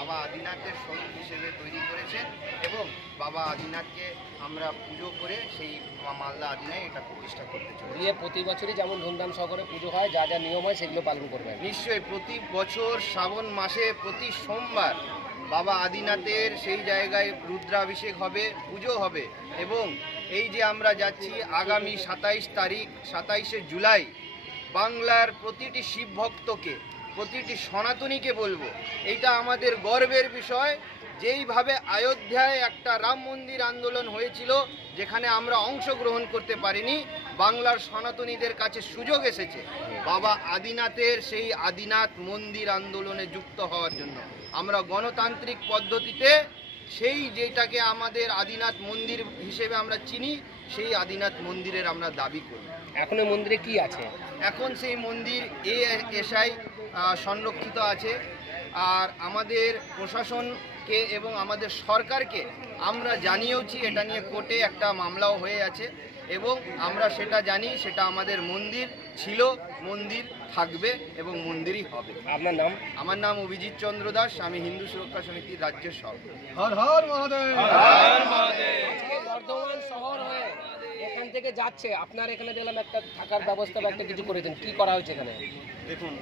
বাবা আদিনাথের স্বরূপ হিসেবে তৈরি করেছেন এবং বাবা আদিনাথকে আমরা পুজো করে সেই মালদা আদিনায় এটা প্রতিষ্ঠা করতে চলেছি। দিয়ে প্রতি বছরই যেমন ধুমধাম সহকারে পুজো হয়, যা যা নিয়ম হয় সেগুলো পালন করবেন। নিশ্চয়ই প্রতি বছর শ্রাবণ মাসে প্রতি সোমবার বাবা আদিনাথের সেই জায়গায় রুদ্রাভিষেক হবে, পুজো হবে এবং এই যে আমরা যাচ্ছি আগামী 27 তারিখ 27শে জুলাই বাংলার প্রতিটি শিব ভক্তকে, প্রতিটি সনাতনীকে বলবো এইটা আমাদের গর্বের বিষয়। যেইভাবে অযোধ্যায় একটা রাম মন্দির আন্দোলন হয়েছিল যেখানে আমরা অংশগ্রহণ করতে পারিনি, বাংলার সনাতনীদের কাছে সুযোগ এসেছে বাবা আদিনাথের সেই আদিনাথ মন্দির আন্দোলনে যুক্ত হওয়ার জন্য। আমরা গণতান্ত্রিক পদ্ধতিতে সেই যেটাকে আমাদের আদিনাথ মন্দির হিসেবে আমরা চিনি, সেই আদিনাথ মন্দিরের আমরা দাবি করি। এখন এই মন্দিরে কি আছে? এখন সেই মন্দির এএসআই সংরক্ষিত আছে। আর আমাদের প্রশাসনকে এবং আমাদের সরকারকে আমরা জানিয়েওছি, এটা নিয়ে কোর্টে একটা মামলাও হয়ে আছে এবং আমরা সেটা জানি, সেটা আমাদের মন্দির ছিল, মন্দির থাকবে এবং মন্দিরই হবে। আপনার নাম? আমার নাম অভিজিৎ চন্দ্র দাস, আমি হিন্দু সুরক্ষা সমিতির রাজ্যের সভাপতি। হর হর মহাদেব। আজকে বর্ধমান শহর হয়ে এখান থেকে যাচ্ছে, আপনার এখানে দেখলাম একটা থাকার ব্যবস্থা বা একটা কিছু করেছেন, কি করা হয়েছে এখানে? দেখুন,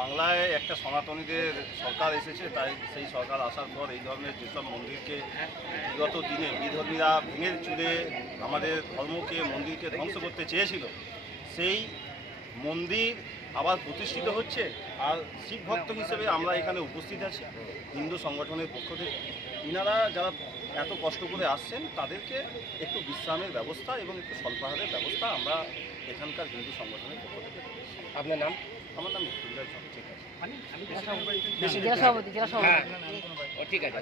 বাংলায় একটা সনাতনীদের সরকার এসেছে, তাই সেই সরকার আসার পর এই ধরনের যেসব মন্দিরকে বিগত দিনে বিধর্মীরা ভেঙে চুরে আমাদের ধর্মকে, মন্দিরকে ধ্বংস করতে চেয়েছিল, সেই মন্দির আবার প্রতিষ্ঠিত হচ্ছে। আর শিব ভক্ত হিসেবে আমরা এখানে উপস্থিত আছি হিন্দু সংগঠনের পক্ষ থেকে। ইনারা যারা এত কষ্ট করে আসছেন তাদেরকে একটু বিশ্রামের ব্যবস্থা এবং একটু স্বল্পাহারের ব্যবস্থা আমরা এখানকার হিন্দু সংগঠনের পক্ষ থেকে করেছি। আপনার নাম? আমার নাম মৃত্যুঞ্জয় চন্দ্র। ঠিক আছে। হ্যাঁ, ও ঠিক আছে।